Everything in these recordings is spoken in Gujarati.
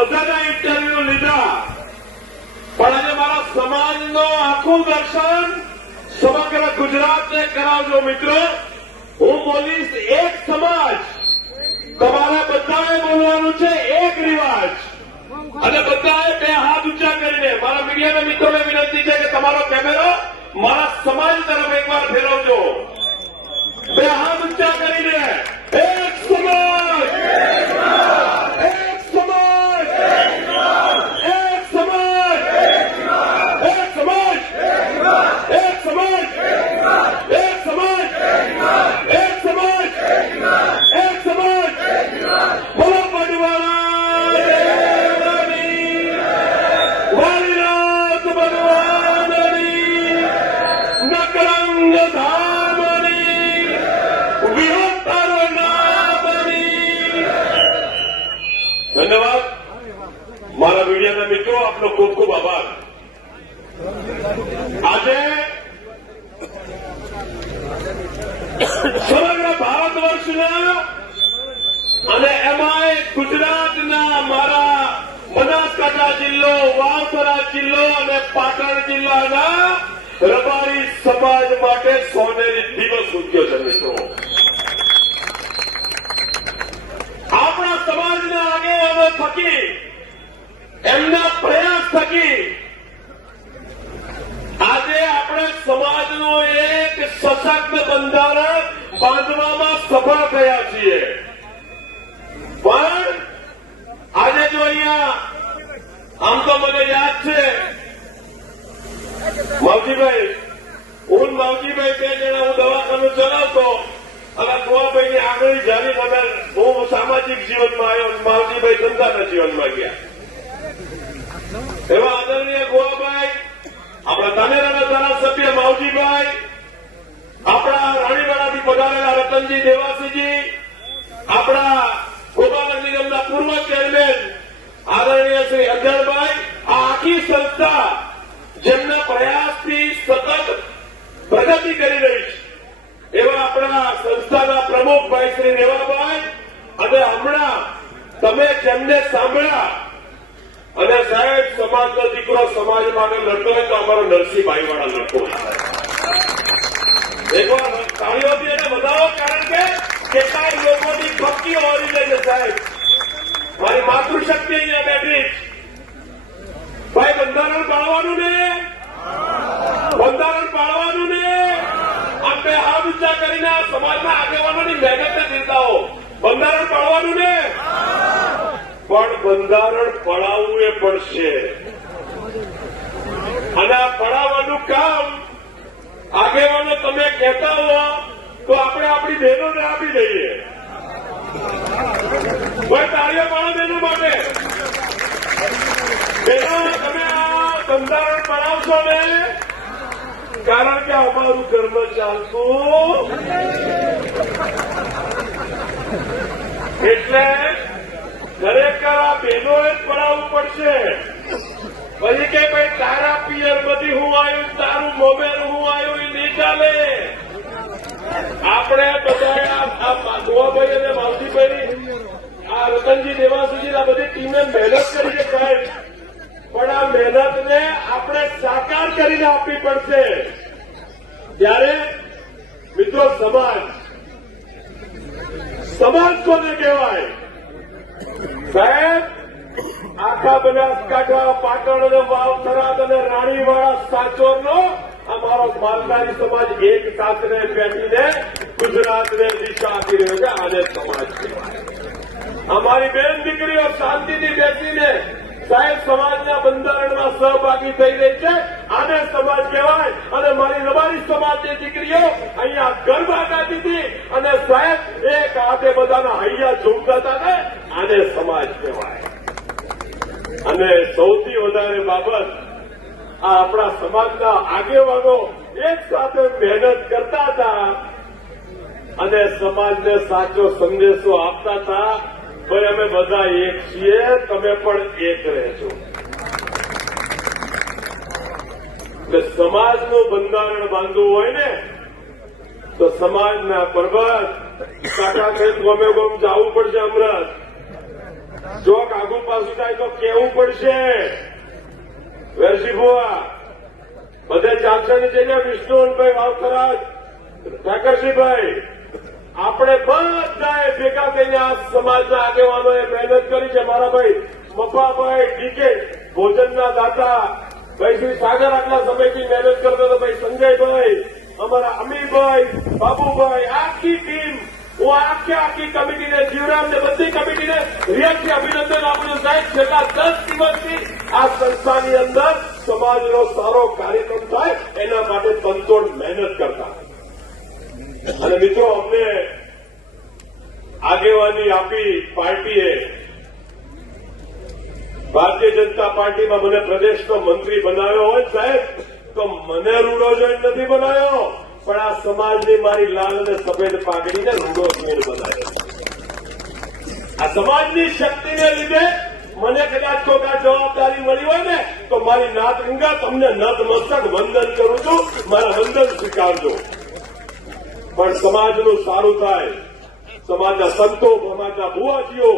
બધાના ઇન્ટરવ્યુ લીધા, પણ આજે મારા સમાજનો આખું દર્શન સમગ્ર ગુજરાતને કરાવજો મિત્રો. હું બોલીશ એક સમાજ, તમારે બધાએ બોલવાનું છે એક રિવાજ, અને બધાએ બે હાથ ઊંચા કરીને મારા મીડિયાના મિત્રોને વિનંતી છે કે તમારો કેમેરો મારા સમાજ તરફ એકવાર ફેરવજો. બે હાથ ઊંચા કરીને એક સમાજ, એક સમાજ, એક સમાજ, એક સમાજ, એક સમાજ, એક સમાજ, એક સમાજ, એક સમાજ, એક સમાજ. બોલો બનવાના દેવની, વાલીનાથ ભગવાનની, નકરંગ ધામની, વિહત્તર નામની. ધન્યવાદ મારા મીડિયાના મિત્રો, આપનો ખૂબ ખૂબ આભાર. આજે સમગ્ર ભારત વર્ષના અને એમાંય ગુજરાતના મારા બનાસકાંઠા જિલ્લો, વાવથરા જિલ્લો અને પાટણ જિલ્લાના રબારી સમાજ માટે સોનેરી દિવસ ઉગ્યો છે મિત્રો. આપણા સમાજના આગેવાનો થકી, એમના પ્રયાસ થકી આજે આપણે સમાજનું એક સશક્ત બંધારણ બાંધવામાં સફળ થયા છીએ. પણ આજે જો અહીંયા આમ તો મને યાદ છે માવજીભાઈ, હું માવજીભાઈ બે જણા હું દવાખાનું ચલાવતો અને કુવાભાઈની આગળની જાણી મને હું સામાજિક જીવનમાં આવ્યો, માવજીભાઈ ધંધાના જીવનમાં ગયા. એવા આદરણીય કુવાભાઈ, આપણા ધાનેરાના ધારાસભ્ય માવજીભાઈ, આપણા રાણીવાડાથી પધારેલા રતનજી દેવાસીજી, આપણા ગોપાલક નિગમના પૂર્વ ચેરમેન આદરણીય શ્રી અજયભાઈ, આ આખી સંસ્થા જેમના પ્રયાસથી સતત પ્રગતિ કરી રહી છે એવા આપણા સંસ્થાના પ્રમુખભાઈ શ્રી રેવાભાઈ, અને હમણાં તમે જેમને સાંભળ્યા, અને સાહેબ સમાજનો દીકરો સમાજ માટે લડતો હોય તો અમારો નરસિંહભાઈ વાળા લડતો હોય. એકવાર તાળીઓથી એને વધાવો, કારણ કે કેટલાય લોકોની ભક્તિ ઓરી લે છે સાહેબ. મારી માતૃશક્તિ અહીંયા બેઠી. ભાઈ બંધારણ પાળવાનું ને, બંધારણ પાળવાનું ને. આપણે હાથ ઊંચા કરીને આ સમાજના આગેવાનોની મહેનતને બિરદાવો. બંધારણ પાળવાનું ને, પણ બંધારણ પડાવવું એ પડશે. અને આ પડાવવાનું કામ આગેવાનો તમે કહેતા હો તો આપણે આપણી બહેનોને આપી દઈએ. કોઈ તાળીઓ પાડો બહેનો માટે. બહેનો, તમે આ બંધારણ પડાવશો ને, કારણ કે અમારું કર્મ ચાલતું એટલે ખરેખર આ બહેનોએ જ પડાવવું પડશે. પછી કે ભાઈ તારા પિયર બધી હું આવ્યું, તારું મોબાઈલ હું આવ્યું, એ નહીં ચાલે. આપણે બધા આ ગોવાભાઈ અને માવજીભાઈ, આ રતનજી દેવાસીજી, આ બધી ટીમે મહેનત કરી છે સાહેબ, પણ આ મહેનતને આપણે સાકાર કરીને આપવી પડશે. ત્યારે મિત્રો, સમાજ કોને કહેવાય સાહેબ? આખા બનાસકાંઠા, પાટણ અને વાવથરા અને રાણીવાડા સાચોરનો અમારો માલધારી સમાજ એક સાથે બેઠીને ગુજરાતને દિશા આપી રહ્યો છે. આને સમાજ કહેવાય. અમારી બેન દીકરીઓ શાંતિથી બેસીને સાહેબ સમાજના બંધારણમાં સહભાગી થઈ રહી છે. આને સમાજ કહેવાય. અને મારી રબારી સમાજની દીકરીઓ અહીંયા ગરબા ગાતી હતી અને સાહેબ એક હાથે બધાના હૈયા ઝૂમતા હતા ને, આને સમાજ કહેવાય. અને સૌથી વધારે બાબત, આ આપણા સમાજના આગેવાનો એક સાથે મહેનત કરતા હતા અને સમાજને સાચો સંદેશો આપતા હતા. ભાઈ, અમે બધા એક છીએ, તમે પણ એક રહેજો. એટલે સમાજનું બંધારણ બાંધવું હોય ને તો સમાજના પરબત કાકા ખેત ગમે ગમ જવું પડશે. અમરત જોક આગળ પાછું થાય તો કેવું પડશે. વેરસી બુઆ બધે ચાલશે છે ને, વિષ્ણુવનભાઈ વાવથરા, ઠાકરસિંહભાઈ, આપણે બધાએ ભેગા થઈને આ સમાજના આગેવાનોએ મહેનત કરી છે. મારા ભાઈ મફાભાઈ, ડીકે ભોજનના દાતા, ભાઈ શ્રી સાગર આટલા સમયથી મહેનત કરતો હતો, ભાઈ સંજયભાઈ, અમારા અમીરભાઈ, બાબુભાઈ, આખી ટીમ, હું આખી કમિટીને, જીવરામને, બધી કમિટીને હૃદયથી અભિનંદન આપું છું. સાહેબ, છેલ્લા 10 દિવસથી આ સંસ્થાની અંદર સમાજનો સારો કાર્યક્રમ થાય એના માટે તનતોડ મહેનત કરતા. અને મિત્રો, અમને આગેવાની આપી પાર્ટીએ, ભારતીય જનતા પાર્ટીમાં મને પ્રદેશનો મંત્રી બનાવ્યો હોય સાહેબ, તો મને રૂડો જોઈને નથી બનાવ્યો, પણ આ સમાજની મારી લાલ અને સફેદ પાઘડીને રૂડો જોઈને બનાવ્યો. આ સમાજની શક્તિને લીધે મને કદાચ કોઈ આ જવાબદારી મળી હોય ને, તો મારી નાત રીંગા તમને નતમસ્તક વંદન કરું છું, મારા વંદન સ્વીકારજો. પણ સમાજનું સારું થાય, સમાજના સંતો, સમાજના ભુવાજીઓ,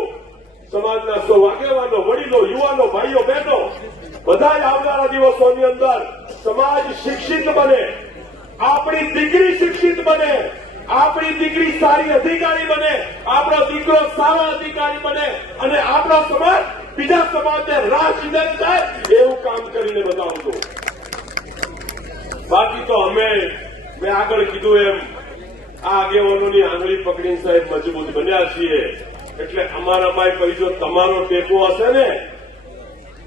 સમાજના સૌ આગેવાનો, વડીલો, યુવાનો, ભાઈઓ, બહેનો બધા જ આવનારા દિવસોની અંદર સમાજ શિક્ષિત બને, આપણી દીકરી શિક્ષિત બને, આપણી દીકરી સારી અધિકારી બને, આપણો દીકરો સારો અધિકારી બને અને આપણો સમાજ બીજા સમાજને રાહ સીધે થાય એવું કામ કરીને બતાવજો. બાકી તો મેં આગળ કીધું એમ આ આગેવાનોની આંગળી પકડીને સાહેબ મજબૂત બન્યા છીએ. એટલે અમારામાં કહી, જો તમારો ટેકો હશે ને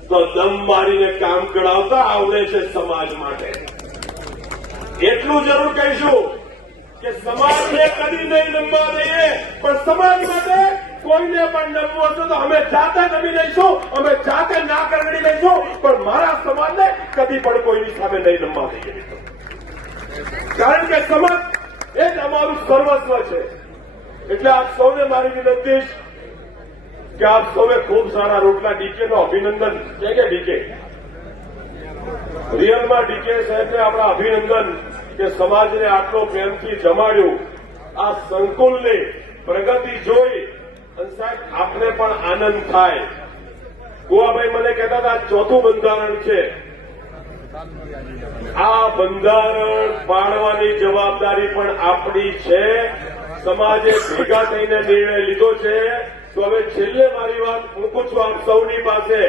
તો દમ મારીને કામ કરાવતા આવડે છે સમાજ માટે. એટલું જરૂર કહીશું કે સમાજને કદી નહીં નમવા દઈએ, પણ સમાજ માટે કોઈને પણ નમવું હશે તો અમે જાતે નમી લઈશું, અમે જાતે ના કરડી લઈશું, પણ મારા સમાજને કદી પણ કોઈની સામે નહીં નમવા દઈએ. કારણ કે સમાજ એ જ અમારું સર્વસ્વ છે. એટલે આપ સૌને મારી વિનંતી કે આપ સૌએ ખૂબ સારા રોટલા, ડીકેનો અભિનંદન છે કે ડીકે રિયલમાં ડીકે સાહેબને આપણા અભિનંદન કે સમાજને આટલો પ્રેમથી જમાડ્યું. આ સંકુલની પ્રગતિ જોઈ અને સાહેબ આપને પણ આનંદ થાય. ગોવાભાઈ મને કહેતા હતા ચોથું બંધારણ છે, આ બંધારણ પાડવાની જવાબદારી પણ આપણી છે. સમાજે ભેગા થઈને નિર્ણય લીધો છે. તો હવે છેલ્લે મારી વાત મૂકું છું આપ સૌની પાસે.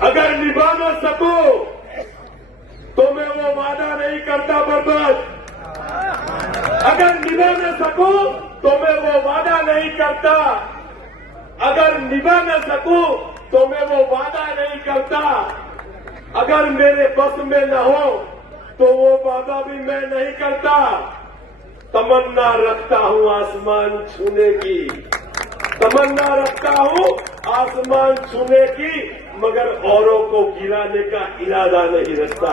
अगर निभा न सकूं तो मैं वो वादा नहीं करता बर्बाद. अगर निभा न सकूं तो मैं वो वादा नहीं करता. अगर निभा न सकूं तो मैं वो वादा नहीं करता. अगर मेरे बस में न हो तो वो वादा भी मैं नहीं करता. तमन्ना रखता हूं आसमान छूने की, तमन्ना रखता हूं आसमान छूने की, मगर औरों को गिराने का इरादा नहीं रखता.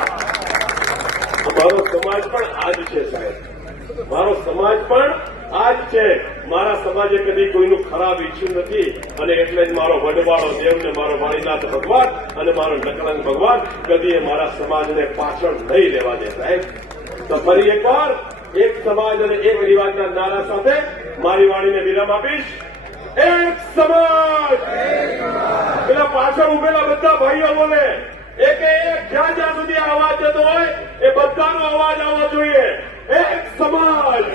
મારો સમાજ પણ આજ છે સાહેબ, મારો સમાજ પણ આજ છે. મારા સમાજે કદી કોઈનું ખરાબ ઈચ્છ્યું નથી અને એટલે જ મારો વડવાળો દેવ ને મારો વાણીનાથ ભગવાન અને મારો નકરંગ ભગવાન કદી મારા સમાજને પાછળ નહીં લેવા દે સાહેબ. તો ફરી એકવાર એક સમાજ અને એક રિવાજના નારા સાથે મારી વાણીને વિરામ આપીશ. એક સમાજ, પેલા પાછળ ઉભેલા બધા ભાઈઓ બોલે એક જ્યાં જ્યાં સુધી અવાજ જતો હોય એ બધાનો અવાજ આવવો જોઈએ. એક સમાજ,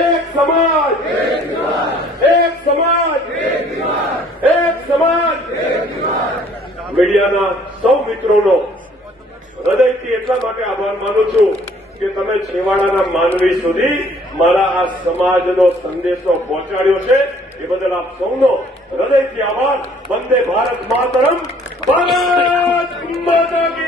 એક સમાજ, એક સમાજ, એક સમાજ. મીડિયાના સૌ મિત્રોનો હૃદયથી એટલા માટે આભાર માનું છું કે તમે છેવાડાના માનવી સુધી મારા આ સમાજનો સંદેશો પહોંચાડ્યો છે. એ બદલ આપ સૌનો હૃદયથી આભાર. વંદે ભારત માતરમ. ભારત માતા કી